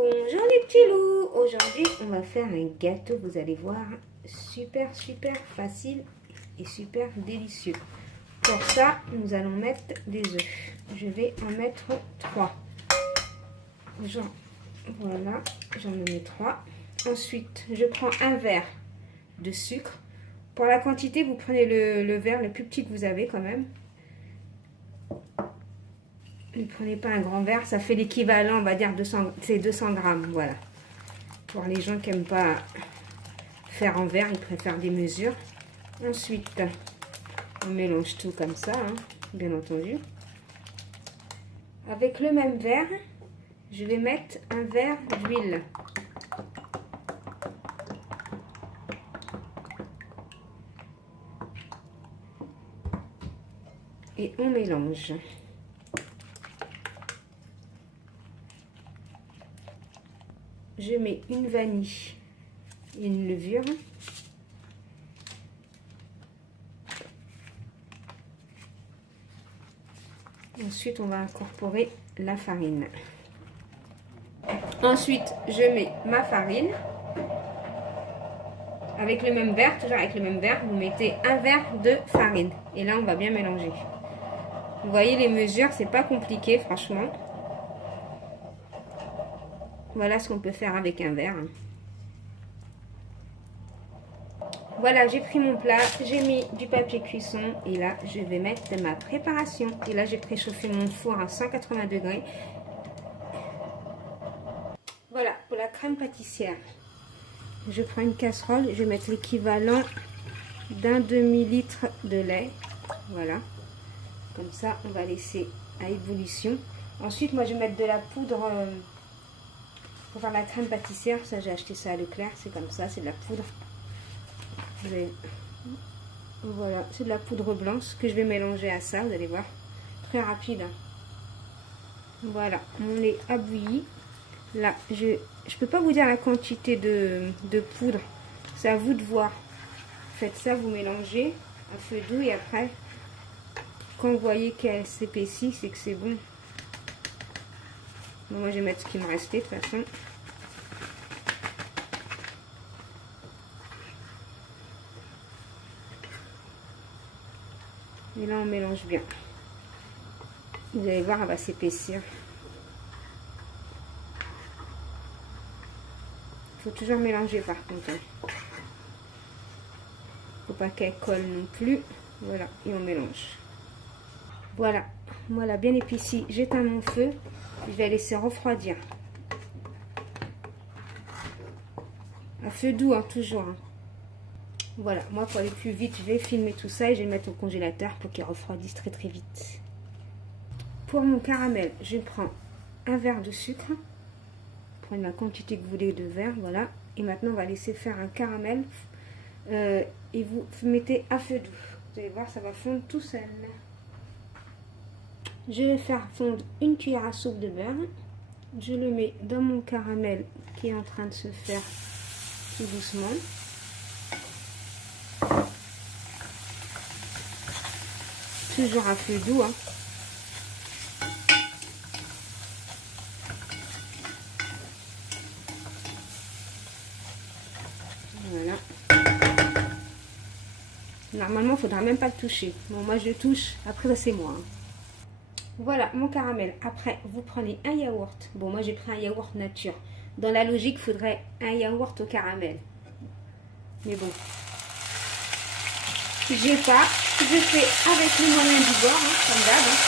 Bonjour les petits loups. Aujourd'hui on va faire un gâteau, vous allez voir, super facile et super délicieux. Pour ça nous allons mettre des œufs. Je vais en mettre 3. Voilà, j'en mets 3. Ensuite je prends un verre de sucre. Pour la quantité vous prenez le verre le plus petit que vous avez quand même. Ne prenez pas un grand verre, ça fait l'équivalent, on va dire, c'est 200 grammes, voilà. Pour les gens qui n'aiment pas faire en verre, ils préfèrent des mesures. Ensuite, on mélange tout comme ça, hein, bien entendu. Avec le même verre, je vais mettre un verre d'huile. Et on mélange. Je mets une vanille et une levure. Ensuite, on va incorporer la farine. Ensuite, je mets ma farine. Avec le même verre, toujours avec le même verre, vous mettez un verre de farine. Et là, on va bien mélanger. Vous voyez les mesures, c'est pas compliqué, franchement. Voilà ce qu'on peut faire avec un verre. Voilà, j'ai pris mon plat, j'ai mis du papier cuisson et là, je vais mettre ma préparation. Et là, j'ai préchauffé mon four à 180 degrés. Voilà, pour la crème pâtissière, je prends une casserole, je vais mettre l'équivalent d'un demi-litre de lait. Voilà, comme ça, on va laisser à ébullition. Ensuite, moi, je vais mettre de la poudre... Pour faire la crème pâtissière, ça j'ai acheté ça à Leclerc, c'est comme ça, c'est de la poudre. Voilà, c'est de la poudre blanche que je vais mélanger à ça, vous allez voir. Très rapide. Voilà, mon lait a bouilli. Là, je peux pas vous dire la quantité de poudre, c'est à vous de voir. Faites ça, vous mélangez à feu doux et après, quand vous voyez qu'elle s'épaissit, c'est que c'est bon. Bon, moi, je vais mettre ce qui me restait de toute façon. Et là, on mélange bien. Vous allez voir, elle va s'épaissir. Il faut toujours mélanger par contre. Il ne faut pas qu'elle colle non plus. Voilà, et on mélange. Voilà, voilà, bien épaissi. J'éteins mon feu. Je vais laisser refroidir. À feu doux, hein, toujours. Hein. Voilà, moi pour aller plus vite, je vais filmer tout ça et je vais le mettre au congélateur pour qu'il refroidisse très vite. Pour mon caramel, je prends un verre de sucre. Prenez la quantité que vous voulez de verre, voilà. Et maintenant, on va laisser faire un caramel. Et vous mettez à feu doux. Vous allez voir, ça va fondre tout seul. Je vais faire fondre une cuillère à soupe de beurre. Je le mets dans mon caramel qui est en train de se faire tout doucement. Toujours à feu doux. Hein. Voilà. Normalement, il ne faudra même pas le toucher. Bon, moi, je touche. Après, ça, c'est moi. Hein. Voilà, mon caramel. Après, vous prenez un yaourt. Bon, moi, j'ai pris un yaourt nature. Dans la logique, il faudrait un yaourt au caramel. Mais bon. J'ai pas. Je fais avec les moyens du bord, hein, comme d'hab. Hein.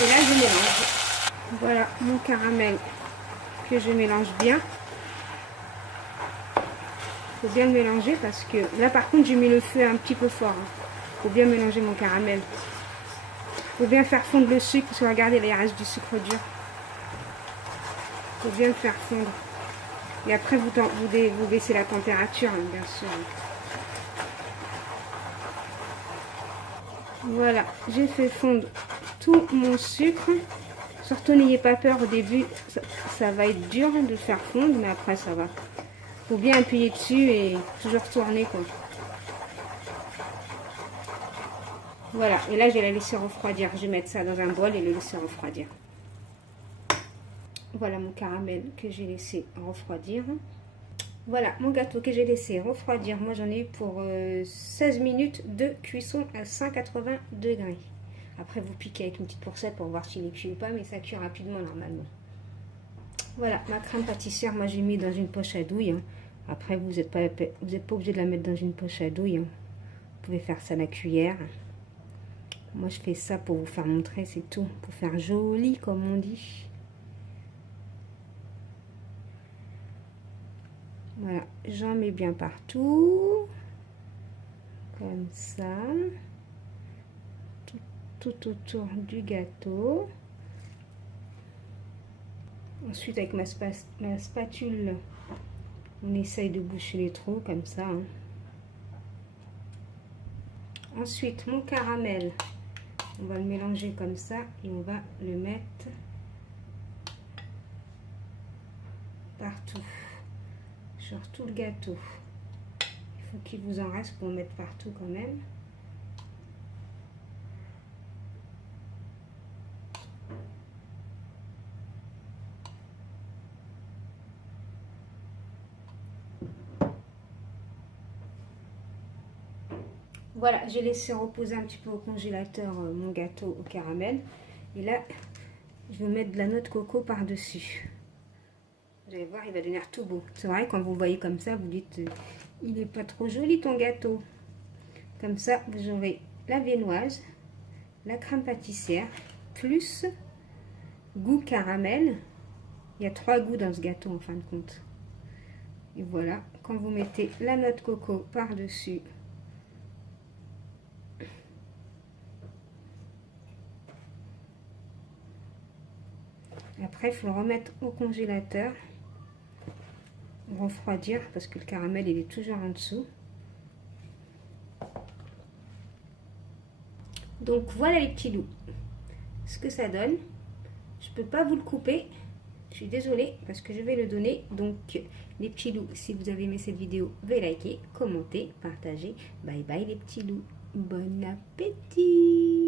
Et là, je mélange. Voilà, mon caramel que je mélange bien. Il faut bien le mélanger parce que... Là, par contre, j'ai mis le feu un petit peu fort. Il faut bien mélanger mon caramel. Il faut bien faire fondre le sucre, parce que regardez, là, il reste du sucre dur. Il faut bien le faire fondre. Et après, vous baissez la température, hein, bien sûr. Voilà, j'ai fait fondre tout mon sucre. Surtout, n'ayez pas peur au début, ça va être dur de le faire fondre, mais après, ça va. Il faut bien appuyer dessus et toujours tourner, quoi. Voilà, et là je vais la laisser refroidir. Je vais mettre ça dans un bol et le laisser refroidir. Voilà mon caramel que j'ai laissé refroidir. Voilà mon gâteau que j'ai laissé refroidir. Moi j'en ai eu pour 16 minutes de cuisson à 180 degrés. Après vous piquez avec une petite fourchette pour voir s'il est cuit ou pas, mais ça cuit rapidement normalement. Voilà ma crème pâtissière, moi j'ai mis dans une poche à douille. Hein. Après vous n'êtes pas obligé de la mettre dans une poche à douille. Hein. Vous pouvez faire ça à la cuillère. Moi je fais ça pour vous faire montrer, c'est tout. Pour faire joli comme on dit. Voilà, j'en mets bien partout, comme ça, tout autour du gâteau. Ensuite, avec ma spatule, on essaye de boucher les trous, comme ça. Hein. Ensuite, mon caramel, on va le mélanger comme ça et on va le mettre partout. Sur tout le gâteau. Il faut qu'il vous en reste pour mettre partout quand même. Voilà, j'ai laissé reposer un petit peu au congélateur mon gâteau au caramel. Et là, je vais mettre de la noix de coco par-dessus. Vous allez voir, il va devenir tout beau. C'est vrai, quand vous le voyez comme ça, vous dites, il n'est pas trop joli ton gâteau. Comme ça, vous aurez la viennoise, la crème pâtissière, plus goût caramel. Il y a 3 goûts dans ce gâteau en fin de compte. Et voilà, quand vous mettez la noix de coco par-dessus, après, il faut le remettre au congélateur. Refroidir parce que le caramel il est toujours en dessous. Donc voilà les petits loups ce que ça donne. Je peux pas vous le couper, je suis désolée parce que je vais le donner. Donc les petits loups, si vous avez aimé cette vidéo, veuillez liker, commenter, partager. Bye bye les petits loups, bon appétit.